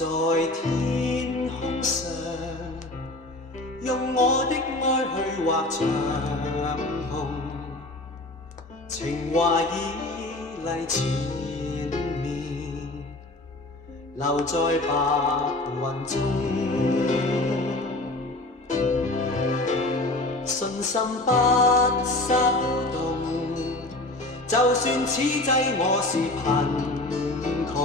在天空上，用我的愛去畫長虹，情話已麗纏綿，留在白雲中。信心不稍動，就算此際我是貧窮，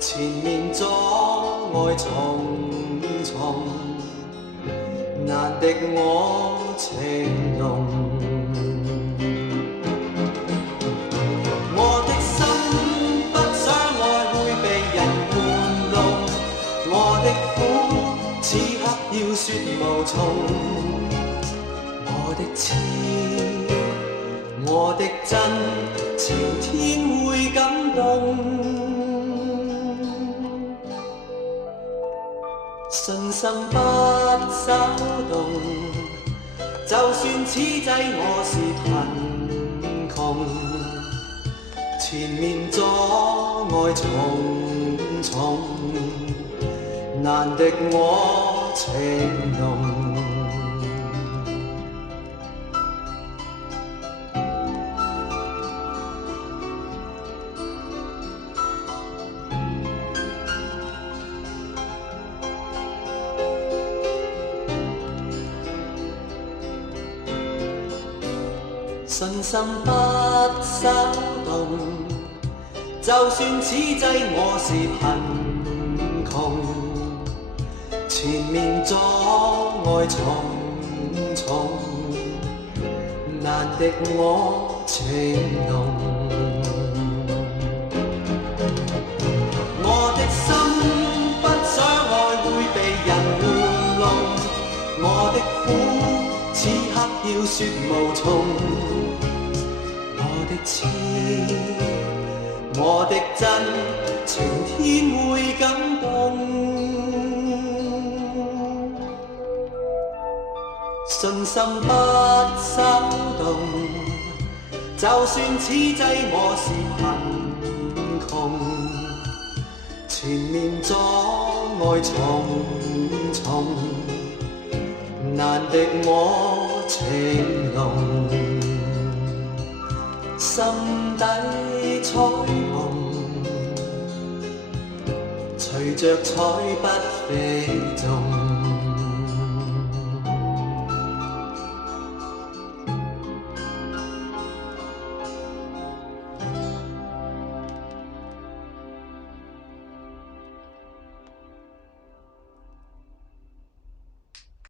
前面阻礙重重，難敵我情濃。我的心不想愛會被人玩弄，我的苦此刻要說無從。我的痴，我的真，情天會感動。信心不稍動，就算此際我是貧窮，前面阻礙重重，難敵我情濃。信心不稍動，就算此際我是貧窮，前面阻礙重重，難敵我情濃。我的心不想愛會被人玩弄，我的苦此刻要說無從。我的痴，我的真，情天會感動。信心不稍動，就算此際我是貧窮，前面阻礙重重，難敵我情濃。心底彩虹，隨着彩筆飛縱。